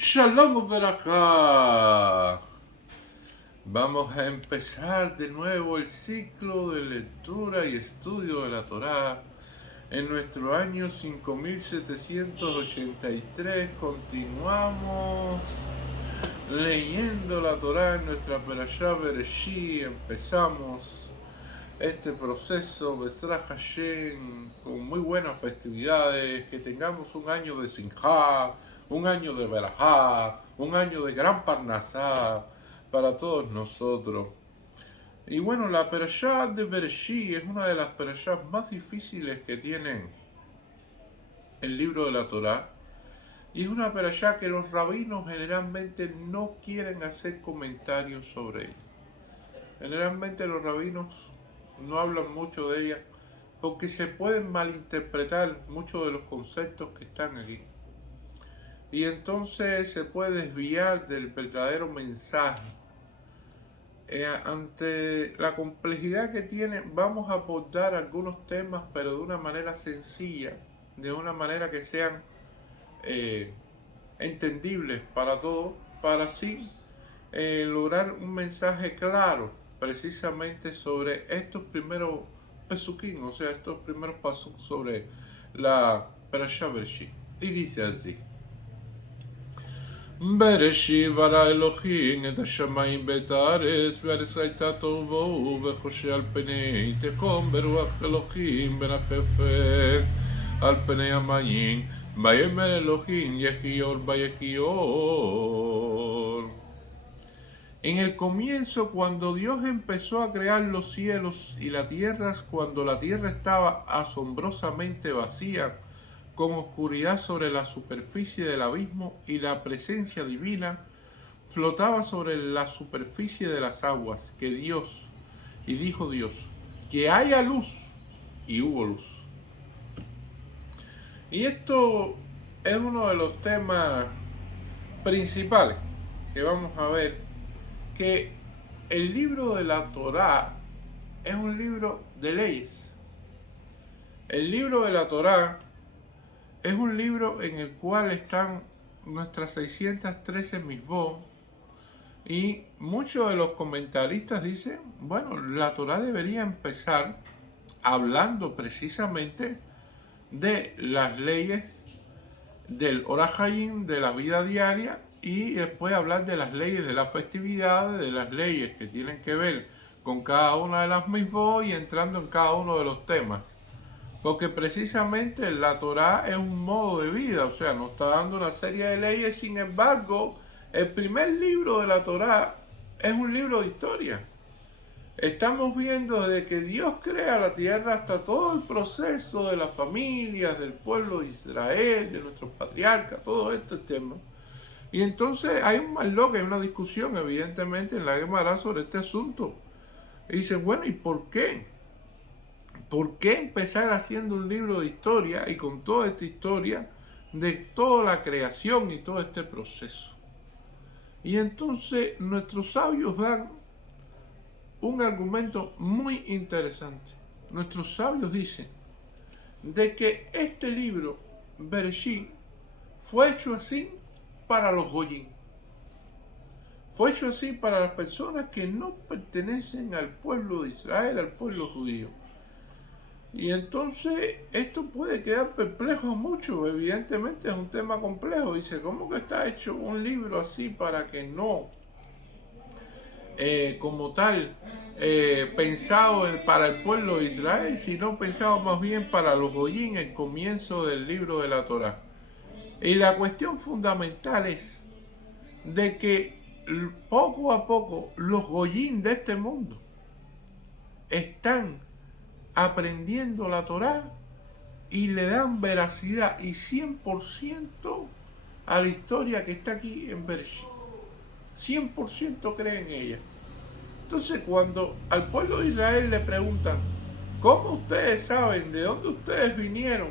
Shalom Uberajá. Vamos a empezar de nuevo el ciclo de lectura y estudio de la Torá. En nuestro año 5783 continuamos leyendo la Torá en nuestra Perashá Bereshí. Empezamos este proceso Bezrat Hashem con muy buenas festividades, que tengamos un año de Sinjá, un año de Berajá, un año de gran Parnasá para todos nosotros. Y bueno, la Perashá de Bereshí es una de las Perashás más difíciles que tienen el libro de la Torá, y es una Perashá que los rabinos generalmente no quieren hacer comentarios sobre ella. Generalmente los rabinos no hablan mucho de ella porque se pueden malinterpretar muchos de los conceptos que están aquí. Y entonces se puede desviar del verdadero mensaje. Ante la complejidad que tiene, vamos a abordar algunos temas, pero de una manera sencilla, de una manera que sean entendibles para todos, para así lograr un mensaje claro precisamente sobre estos primeros pesukim, o sea, estos primeros pasos sobre la Perashá Bereshí. Y dice así: בראשית ברא אלוהים את השמיים ואת הארץ, והארץ הייתה תוהו ובוהו וחושך על פני תהום ברוח אלוהים מרחפת על פני המים, ויאמר אלוהים יהי אור ויהי אור. En el comienzo, cuando Dios empezó a crear los cielos y la tierra, cuando la tierra estaba asombrosamente vacía, con oscuridad sobre la superficie del abismo, y la presencia divina flotaba sobre la superficie de las aguas, que Dios, y dijo Dios, que haya luz, y hubo luz. Y esto es uno de los temas principales que vamos a ver, que el libro de la Torá es un libro de leyes. El libro de la Torá es un libro en el cual están nuestras 613 mitzvot, y muchos de los comentaristas dicen, bueno, la Torá debería empezar hablando precisamente de las leyes del Orach Hayim, de la vida diaria, y después hablar de las leyes de las festividades, de las leyes que tienen que ver con cada una de las mitzvot, y entrando en cada uno de los temas. Porque precisamente la Torá es un modo de vida, o sea, nos está dando una serie de leyes. Sin embargo, el primer libro de la Torá es un libro de historia. Estamos viendo desde que Dios crea la tierra hasta todo el proceso de las familias, del pueblo de Israel, de nuestros patriarcas, todo este tema. Y entonces hay un malloque, hay una discusión evidentemente en la Gemara sobre este asunto. Y dicen, bueno, ¿y por qué? ¿Por qué empezar haciendo un libro de historia y con toda esta historia de toda la creación y todo este proceso? Y entonces nuestros sabios dan un argumento muy interesante. Nuestros sabios dicen de que este libro, Bereshí, fue hecho así para los goyim. Fue hecho así para las personas que no pertenecen al pueblo de Israel, al pueblo judío. Y entonces esto puede quedar perplejo mucho, evidentemente es un tema complejo. Dice, ¿cómo que está hecho un libro así para que no, como tal, pensado para el pueblo de Israel, sino pensado más bien para los goyim, el comienzo del libro de la Torá? Y la cuestión fundamental es de que poco a poco los goyim de este mundo están aprendiendo la Torá y le dan veracidad y 100% a la historia que está aquí en Bereshí. 100% creen en ella. Entonces, cuando al pueblo de Israel le preguntan, ¿cómo ustedes saben de dónde ustedes vinieron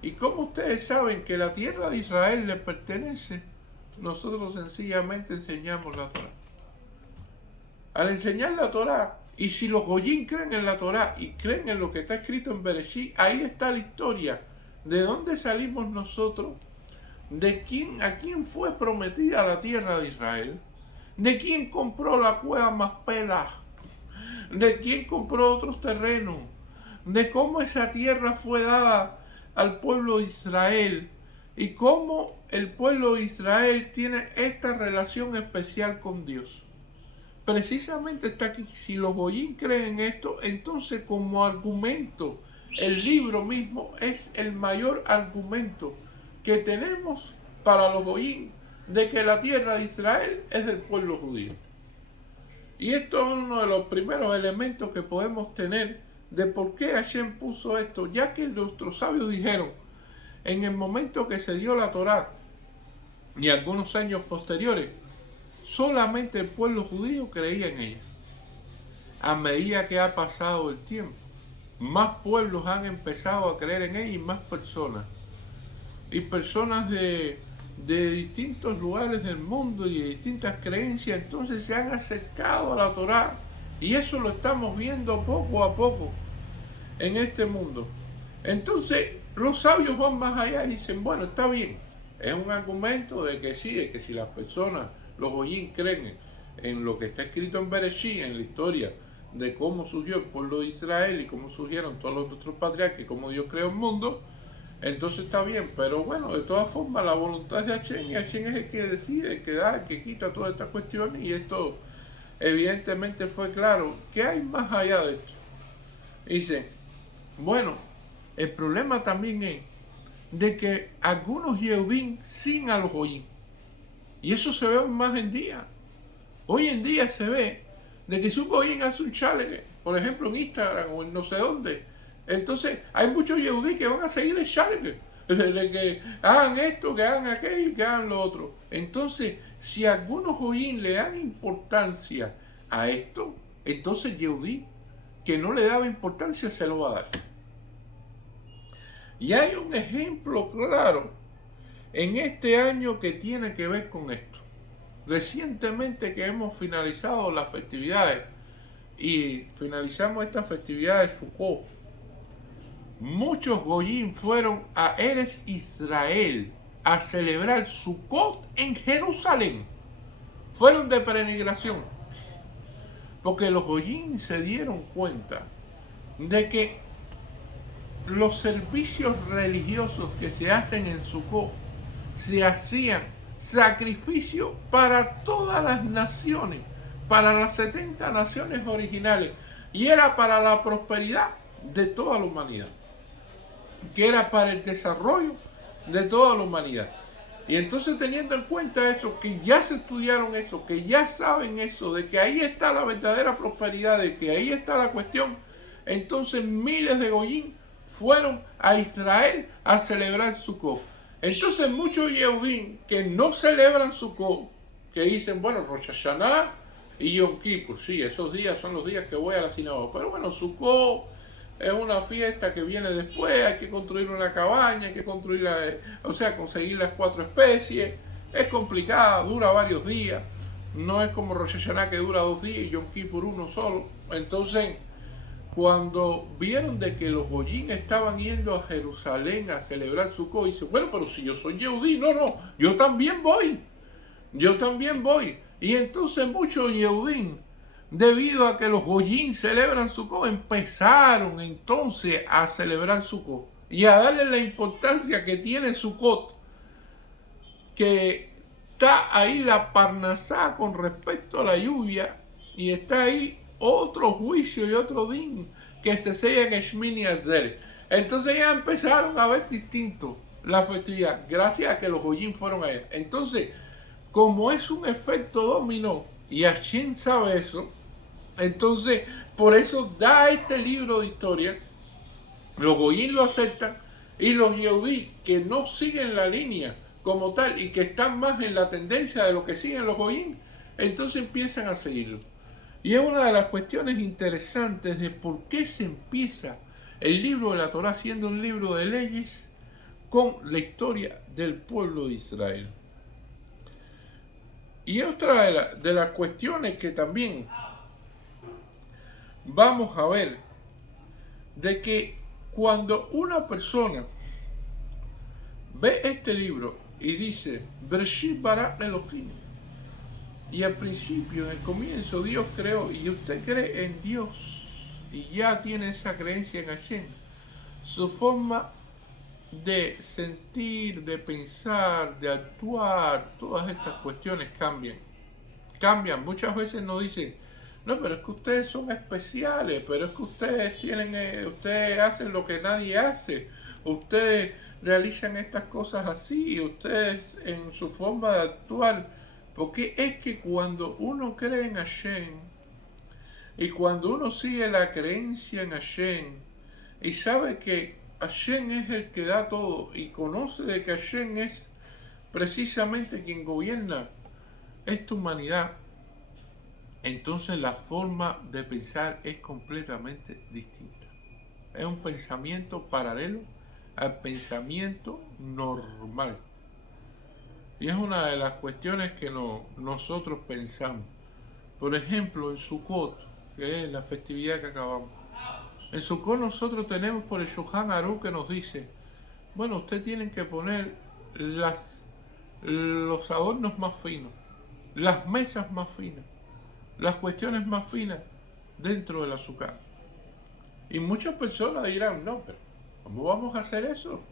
y cómo ustedes saben que la tierra de Israel les pertenece? Nosotros sencillamente enseñamos la Torá. Al enseñar la Torá, y si los goyim creen en la Torá y creen en lo que está escrito en Bereshí, ahí está la historia de dónde salimos nosotros, a quién fue prometida la tierra de Israel, de quién compró la cueva Macpela, de quién compró otros terrenos, de cómo esa tierra fue dada al pueblo de Israel y cómo el pueblo de Israel tiene esta relación especial con Dios. Precisamente está aquí. Si los goyín creen esto, entonces como argumento, el libro mismo es el mayor argumento que tenemos para los goyín de que la tierra de Israel es del pueblo judío. Y esto es uno de los primeros elementos que podemos tener de por qué Hashem puso esto, ya que nuestros sabios dijeron, en el momento que se dio la Torá y algunos años posteriores, solamente el pueblo judío creía en ella. A medida que ha pasado el tiempo, más pueblos han empezado a creer en ella y más personas. Y personas de distintos lugares del mundo y de distintas creencias, entonces se han acercado a la Torá. Y eso lo estamos viendo poco a poco en este mundo. Entonces los sabios van más allá y dicen, bueno, está bien, es un argumento de que sí, de que si las personas, los goyín, creen en lo que está escrito en Bereshit, en la historia de cómo surgió el pueblo de Israel y cómo surgieron todos los nuestros patriarcas y cómo Dios creó el mundo, entonces está bien. Pero bueno, de todas formas la voluntad de Hashem, y Hashem es el que decide, el que da, el que quita todas estas cuestiones, y esto evidentemente fue claro. ¿Qué hay más allá de esto? Dice, bueno, el problema también es de que algunos Yehudim siguen a los goyim. Y eso se ve más en día. Hoy en día se ve de que si un goyim hace un challenge, por ejemplo en Instagram o en no sé dónde, entonces hay muchos Yehudim que van a seguir el challenge. De que hagan esto, que hagan aquello y que hagan lo otro. Entonces, si algunos goyim le dan importancia a esto, entonces Yehudí, que no le daba importancia, se lo va a dar. Y hay un ejemplo claro en este año que tiene que ver con esto. Recientemente que hemos finalizado las festividades y finalizamos estas festividades de Sukkot, muchos goyim fueron a Eretz Israel a celebrar Sukkot en Jerusalén. Fueron de peregrinación. Porque los goyim se dieron cuenta de que los servicios religiosos que se hacen en Sukkot se hacían sacrificio para todas las naciones, para las 70 naciones originales, y era para la prosperidad de toda la humanidad, que era para el desarrollo de toda la humanidad. Y entonces, teniendo en cuenta eso, que ya se estudiaron eso, que ya saben eso, de que ahí está la verdadera prosperidad, de que ahí está la cuestión, entonces miles de goyim fueron a Israel a celebrar Sukkot. Entonces muchos Yehudim que no celebran Sukkot, que dicen, bueno, Rosh Hashanah y Yom Kippur, sí, esos días son los días que voy a la sinagoga, pero bueno, Sukkot es una fiesta que viene después, hay que construir una cabaña, hay que construirla, o sea, conseguir las 4 especies, es complicada, dura varios días, no es como Rosh Hashanah que dura 2 días y Yom Kippur uno solo. Entonces, cuando vieron de que los goyim estaban yendo a Jerusalén a celebrar Sukkot, dicen, bueno, pero si yo soy Yehudí, no, yo también voy. Y entonces muchos Yehudim, debido a que los goyim celebran Sukkot, empezaron entonces a celebrar Sukkot y a darle la importancia que tiene Sukkot, que está ahí la Parnasá con respecto a la lluvia, y está ahí otro juicio y otro din que se sella en Shmini Azer. Entonces ya empezaron a ver distinto la festividad, gracias a que los goyim fueron allá. Entonces, como es un efecto dominó, y Hashem sabe eso, entonces por eso da este libro de historia, los goyim lo aceptan, y los yehudí que no siguen la línea como tal y que están más en la tendencia de lo que siguen los goyim, entonces empiezan a seguirlo. Y es una de las cuestiones interesantes de por qué se empieza el libro de la Torá siendo un libro de leyes con la historia del pueblo de Israel. Y otra de las cuestiones que también vamos a ver, de que cuando una persona ve este libro y dice, Bereshit bara Elohim. Y al principio, en el comienzo, Dios creó, y usted cree en Dios, y ya tiene esa creencia en Hashem. Su forma de sentir, de pensar, de actuar, todas estas cuestiones cambian. Cambian. Muchas veces nos dicen, no, pero es que ustedes son especiales, pero es que ustedes hacen lo que nadie hace, ustedes realizan estas cosas así, ustedes en su forma de actuar. Porque es que cuando uno cree en Hashem, y cuando uno sigue la creencia en Hashem, y sabe que Hashem es el que da todo, y conoce de que Hashem es precisamente quien gobierna esta humanidad, entonces la forma de pensar es completamente distinta. Es un pensamiento paralelo al pensamiento normal. Y es una de las cuestiones que nosotros pensamos. Por ejemplo, en Sukkot, que es la festividad que acabamos. En Sukkot nosotros tenemos por el Shulchan Aruch que nos dice, bueno, ustedes tienen que poner los adornos más finos, las mesas más finas, las cuestiones más finas dentro del azúcar. Y muchas personas dirán, no, pero ¿cómo vamos a hacer eso?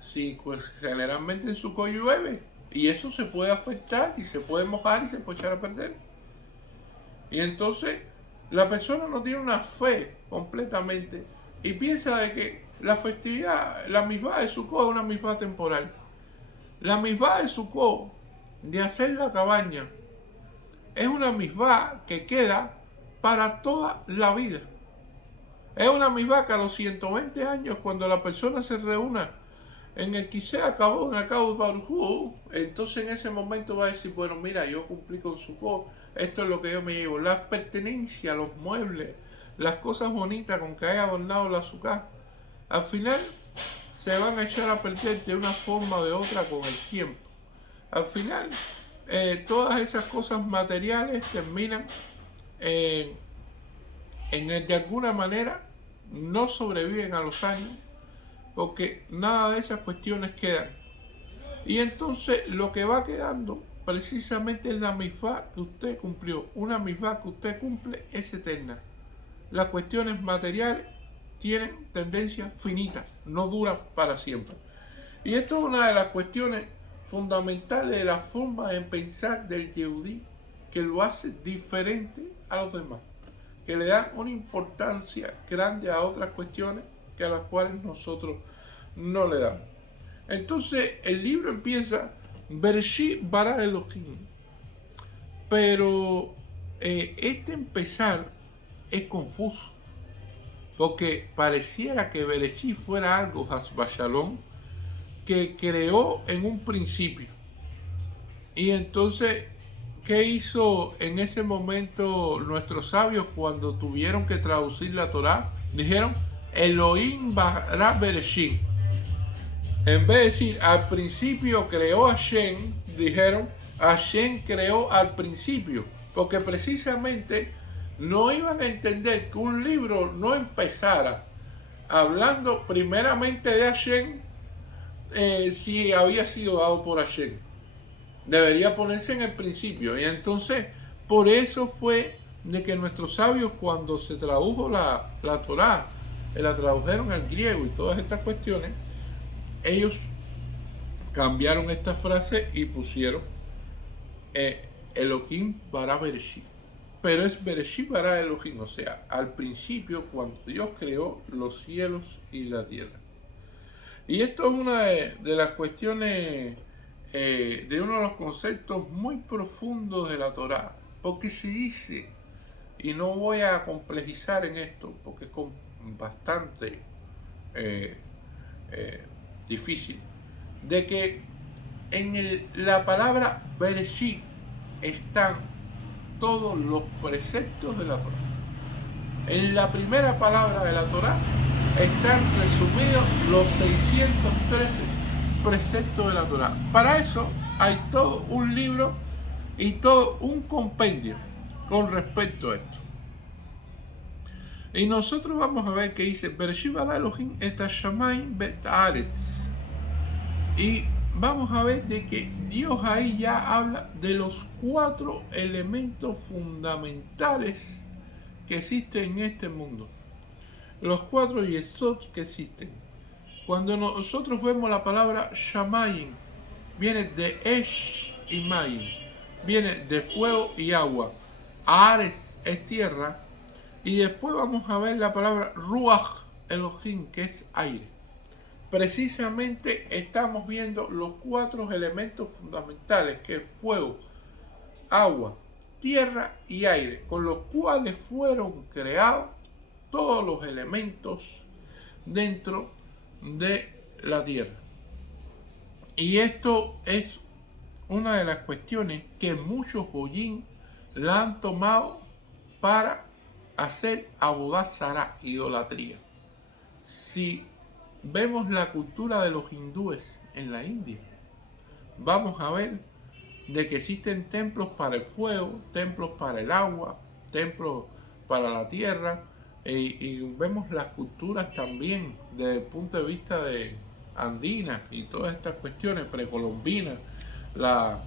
Si pues, generalmente en Sukkot llueve y eso se puede afectar y se puede mojar y se puede echar a perder. Y entonces la persona no tiene una fe completamente y piensa de que la festividad, la misbah de Sukkot es una misbah temporal. La misbah de Sukkot, de hacer la cabaña, es una misbah que queda para toda la vida. Es una misbah que a los 120 años, cuando la persona se reúna en el Kiseh acabó, en el Kaudosh Baruj Hu, entonces en ese momento va a decir, bueno, mira, yo cumplí con Sukkot, esto es lo que yo me llevo. Las pertenencias, los muebles, las cosas bonitas con que haya adornado la Sukkah, al final se van a echar a perder de una forma o de otra con el tiempo. Al final, todas esas cosas materiales terminan de alguna manera no sobreviven a los años porque nada de esas cuestiones quedan. Y entonces lo que va quedando precisamente es la misbah que usted cumplió. Una misbah que usted cumple es eterna. Las cuestiones materiales tienen tendencia finita, no duran para siempre. Y esto es una de las cuestiones fundamentales de la forma de pensar del Yehudí, que lo hace diferente a los demás, que le dan una importancia grande a otras cuestiones que a las cuales nosotros no le damos. Entonces el libro empieza Bereshit bara Elohim, pero este empezar es confuso, porque pareciera que Bereshit fuera algo Hasbashalom que creó en un principio. Y entonces, ¿qué hizo en ese momento nuestros sabios cuando tuvieron que traducir la Torá? Dijeron Elohim bara Bereshit. En vez de decir al principio creó Hashem, dijeron Hashem creó al principio, porque precisamente no iban a entender que un libro no empezara hablando primeramente de Hashem si había sido dado por Hashem. Debería ponerse en el principio. Y entonces, por eso fue de que nuestros sabios, cuando se tradujo la Torá, la tradujeron al griego y todas estas cuestiones, ellos cambiaron esta frase y pusieron Elohim bara Bereshit. Pero es Bereshit bara Elohim, o sea, al principio cuando Dios creó los cielos y la tierra. Y esto es una de las cuestiones, de uno de los conceptos muy profundos de la Torá, porque se dice, y no voy a complejizar en esto, porque es bastante difícil, de que en la palabra Bereshit están todos los preceptos de la Torá. En la primera palabra de la Torá están resumidos los 613 preceptos de la Torá. Para eso hay todo un libro y todo un compendio con respecto a esto. Y nosotros vamos a ver que dice Bereshit bara Elohim et hashamayim ve'et haaretz. Y vamos a ver de que Dios ahí ya habla de los 4 elementos fundamentales que existen en este mundo. Los 4 yesod que existen. Cuando nosotros vemos la palabra shamayim, viene de esh y mayim, viene de fuego y agua. Ares es tierra. Y después vamos a ver la palabra ruach Elohim, que es aire. Precisamente estamos viendo los 4 elementos fundamentales, que es fuego, agua, tierra y aire, con los cuales fueron creados todos los elementos dentro de la tierra. Y esto es una de las cuestiones que muchos goyim la han tomado para hacer Avodat Zará, idolatría. Si vemos la cultura de los hindúes en la India, vamos a ver de que existen templos para el fuego, templos para el agua, templos para la tierra, y vemos las culturas también desde el punto de vista de andinas y todas estas cuestiones precolombinas, la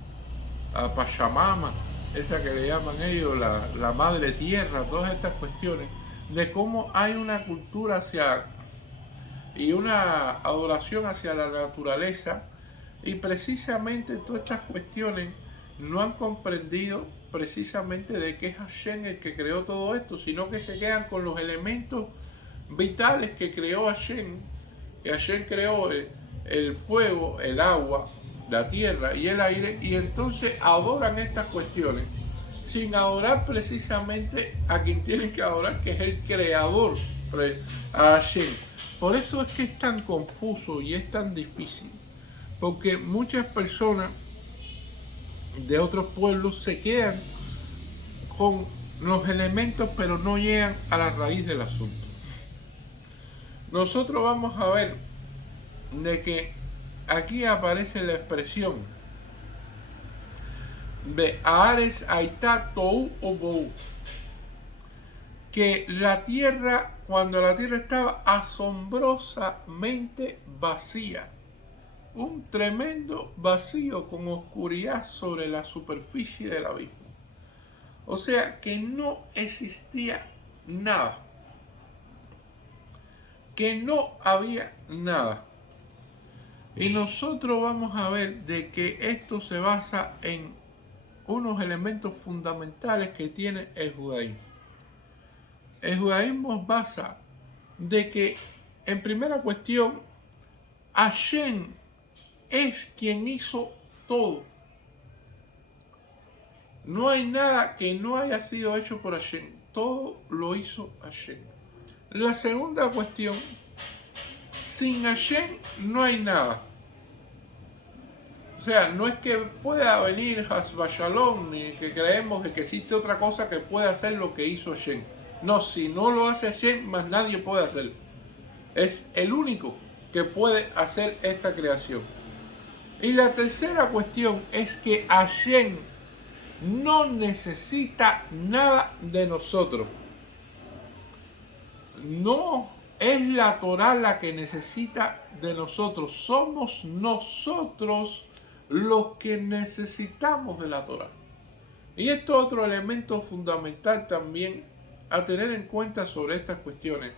Pachamama, esa que le llaman ellos la madre tierra, todas estas cuestiones, de cómo hay una cultura hacia y una adoración hacia la naturaleza, y precisamente todas estas cuestiones no han comprendido precisamente de que es Hashem el que creó todo esto, sino que se quedan con los elementos vitales que creó Hashem, que Hashem creó el fuego, el agua, la tierra y el aire, y entonces adoran estas cuestiones sin adorar precisamente a quien tienen que adorar, que es el creador, a Hashem. Por eso es que es tan confuso y es tan difícil, porque muchas personas de otros pueblos se quedan con los elementos pero no llegan a la raíz del asunto. Nosotros vamos a ver de que aquí aparece la expresión de Ares Aitá Tou Obou, que la tierra, cuando la tierra estaba asombrosamente vacía, un tremendo vacío con oscuridad sobre la superficie del abismo. O sea que no existía nada, que no había nada. Y nosotros vamos a ver de que esto se basa en unos elementos fundamentales que tiene el judaísmo. El judaísmo basa de que, en primera cuestión, Hashem es quien hizo todo. No hay nada que no haya sido hecho por Hashem. Todo lo hizo Hashem. La segunda cuestión, sin Hashem no hay nada. O sea, no es que pueda venir Hasba Shalom, ni que creemos que existe otra cosa que pueda hacer lo que hizo Hashem. No, si no lo hace Hashem, más nadie puede hacerlo. Es el único que puede hacer esta creación. Y la tercera cuestión es que Hashem no necesita nada de nosotros. No es la Torah la que necesita de nosotros. Somos nosotros los que necesitamos de la Torah. Y esto es otro elemento fundamental también a tener en cuenta sobre estas cuestiones.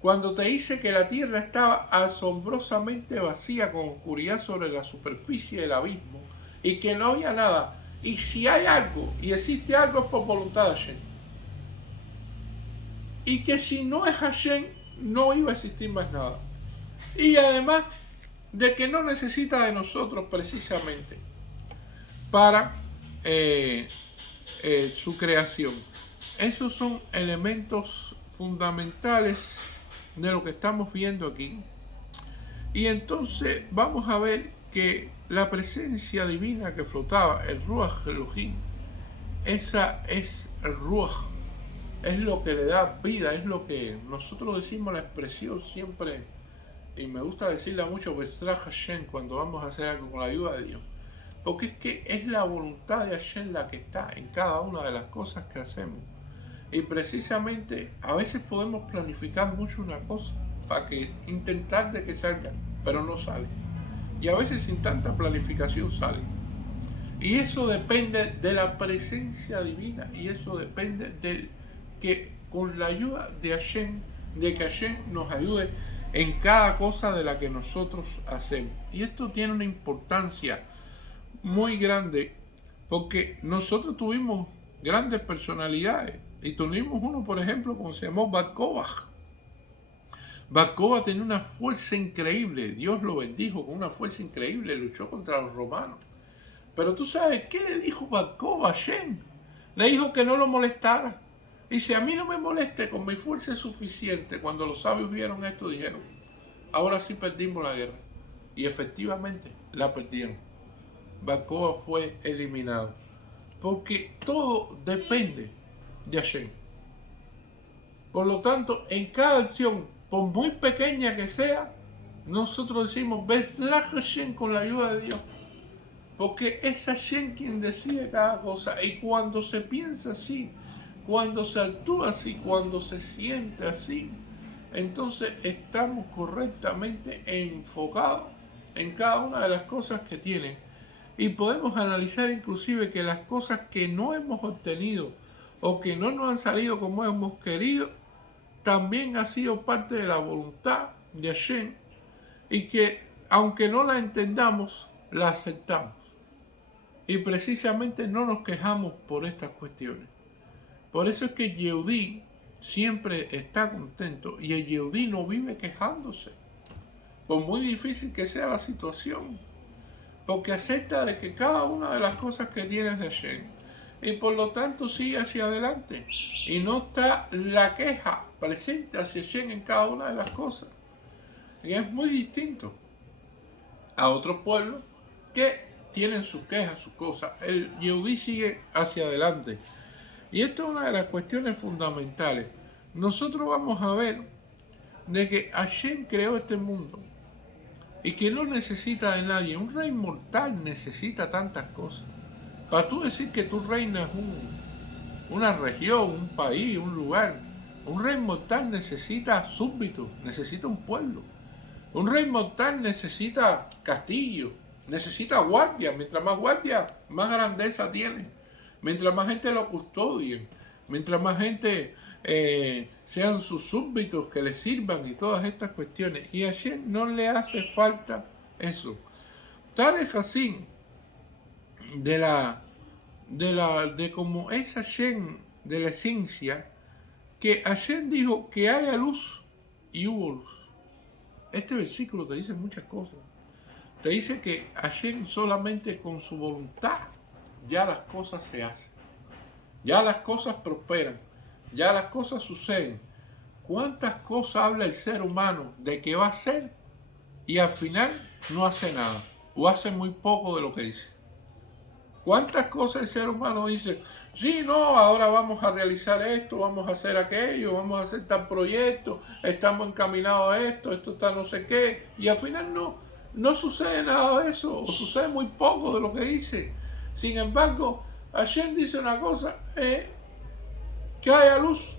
Cuando te dice que la tierra estaba asombrosamente vacía con oscuridad sobre la superficie del abismo y que no había nada, y si hay algo y existe algo es por voluntad de Hashem, y que si no es Hashem no iba a existir más nada, y además de que no necesita de nosotros precisamente para su creación. Esos son elementos fundamentales de lo que estamos viendo aquí. Y entonces vamos a ver que la presencia divina que flotaba, el Ruach Elohim, esa es el Ruach, es lo que le da vida, es lo que nosotros decimos la expresión siempre, y me gusta decirla mucho, Besra Hashem, cuando vamos a hacer algo con la ayuda de Dios, porque es que es la voluntad de Hashem la que está en cada una de las cosas que hacemos. Y precisamente a veces podemos planificar mucho una cosa para que intentar de que salga, pero no sale. y a veces sin tanta planificación salen. Y eso depende de la presencia divina, y eso depende del que con la ayuda de Hashem, de que Hashem nos ayude en cada cosa de la que nosotros hacemos. Y esto tiene una importancia muy grande porque nosotros tuvimos grandes personalidades y tuvimos uno, por ejemplo, como se llamó Bar Kokhba. Bar Kokhba tenía una fuerza increíble, Dios lo bendijo con una fuerza increíble, luchó contra los romanos. Pero tú sabes, ¿qué le dijo Bar Kokhba a Hashem? Le dijo que no lo molestara. Dice, a mí no me moleste, con mi fuerza es suficiente. Cuando los sabios vieron esto, dijeron, ahora sí perdimos la guerra. Y efectivamente la perdieron. Bar Kokhba fue eliminado. Porque todo depende de Hashem. Por lo tanto, en cada acción, por muy pequeña que sea, nosotros decimos, Bezrat Hashem, con la ayuda de Dios. Porque es Hashem quien decide cada cosa. Y cuando se piensa así, cuando se actúa así, cuando se siente así, entonces estamos correctamente enfocados en cada una de las cosas que tienen. Y podemos analizar inclusive que las cosas que no hemos obtenido o que no nos han salido como hemos querido, también ha sido parte de la voluntad de Hashem y que aunque no la entendamos, la aceptamos. Y precisamente no nos quejamos por estas cuestiones. Por eso es que el Yehudí siempre está contento y el Yehudí no vive quejándose, por muy difícil que sea la situación, porque acepta de que cada una de las cosas que tiene es de Hashem y por lo tanto sigue hacia adelante y no está la queja presente hacia Hashem en cada una de las cosas. Y es muy distinto a otros pueblos que tienen sus quejas, sus cosas. El Yehudí sigue hacia adelante. Y esto es una de las cuestiones fundamentales. Nosotros vamos a ver de que Hashem creó este mundo y que no necesita de nadie. Un rey mortal necesita tantas cosas. Para tú decir que tú reinas una región, un país, un lugar, un rey mortal necesita súbditos, necesita un pueblo. Un rey mortal necesita castillo, necesita guardia. Mientras más guardia, más grandeza tiene. Mientras más gente lo custodien, mientras más gente sean sus súbditos que le sirvan y todas estas cuestiones. Y a Hashem no le hace falta eso. Tal es así de como es Hashem, de la esencia, que Hashem dijo que haya luz y hubo luz. Este versículo te dice muchas cosas. Te dice que Hashem solamente con su voluntad ya las cosas se hacen. Ya las cosas prosperan. Ya las cosas suceden. ¿Cuántas cosas habla el ser humano de que va a hacer y al final no hace nada? O hace muy poco de lo que dice. ¿Cuántas cosas el ser humano dice? Sí, no, ahora vamos a realizar esto, vamos a hacer aquello, vamos a hacer tal proyecto, estamos encaminados a esto, esto está no sé qué. Y al final no sucede nada de eso, o sucede muy poco de lo que dice. Sin embargo, Hashem dice una cosa, que haya luz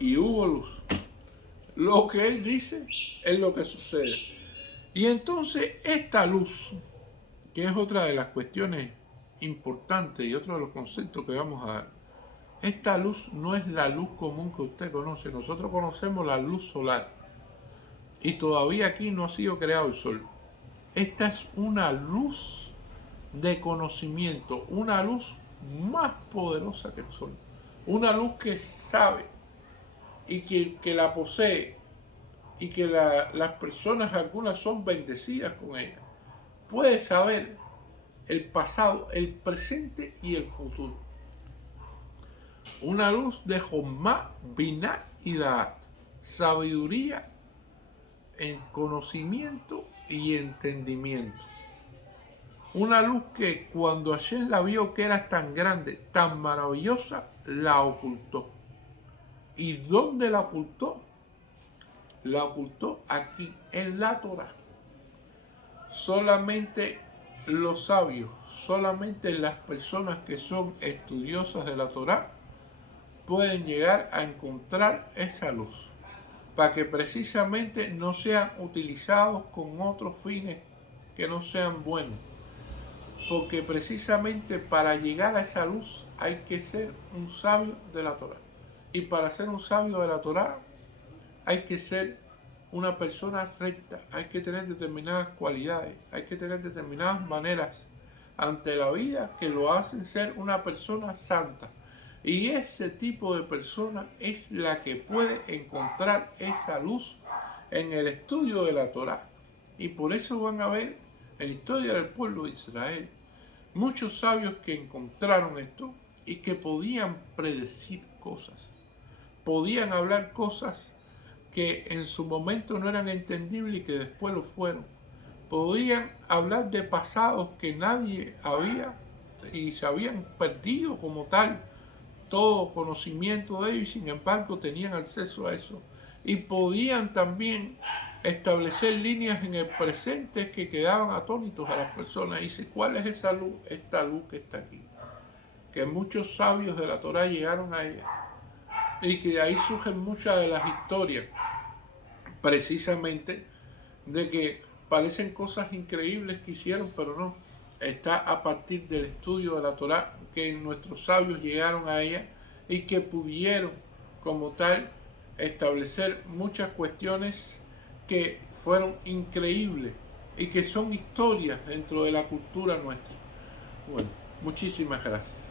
y hubo luz. Lo que él dice es lo que sucede. Y entonces esta luz, que es otra de las cuestiones importantes y otro de los conceptos que vamos a dar, esta luz no es la luz común que usted conoce. Nosotros conocemos la luz solar y todavía aquí no ha sido creado el sol. Esta es una luz de conocimiento, una luz más poderosa que el sol, una luz que sabe y que la posee y que las personas, algunas son bendecidas con ella, puede saber el pasado, el presente y el futuro. Una luz de Jochma, Binah y Da'at, sabiduría, en conocimiento y entendimiento. Una luz que cuando Hashem la vio que era tan grande, tan maravillosa, la ocultó. ¿Y dónde la ocultó? La ocultó aquí, en la Torah. Solamente los sabios, solamente las personas que son estudiosas de la Torah pueden llegar a encontrar esa luz, para que precisamente no sean utilizados con otros fines que no sean buenos, porque precisamente para llegar a esa luz hay que ser un sabio de la Torá. Y para ser un sabio de la Torá hay que ser una persona recta, hay que tener determinadas cualidades, hay que tener determinadas maneras ante la vida que lo hacen ser una persona santa. Y ese tipo de persona es la que puede encontrar esa luz en el estudio de la Torá. Y por eso van a ver en la historia del pueblo de Israel muchos sabios que encontraron esto y que podían predecir cosas, podían hablar cosas que en su momento no eran entendibles y que después lo fueron. Podían hablar de pasados que nadie había y se habían perdido como tal todo conocimiento de ellos y sin embargo tenían acceso a eso. Y podían también establecer líneas en el presente que quedaban atónitos a las personas. Y dice, ¿cuál es esa luz? Esta luz que está aquí. Que muchos sabios de la Torá llegaron a ella. Y que de ahí surgen muchas de las historias, precisamente, de que parecen cosas increíbles que hicieron, pero no. Está a partir del estudio de la Torá que nuestros sabios llegaron a ella y que pudieron, como tal, establecer muchas cuestiones que fueron increíbles y que son historias dentro de la cultura nuestra. Bueno, muchísimas gracias.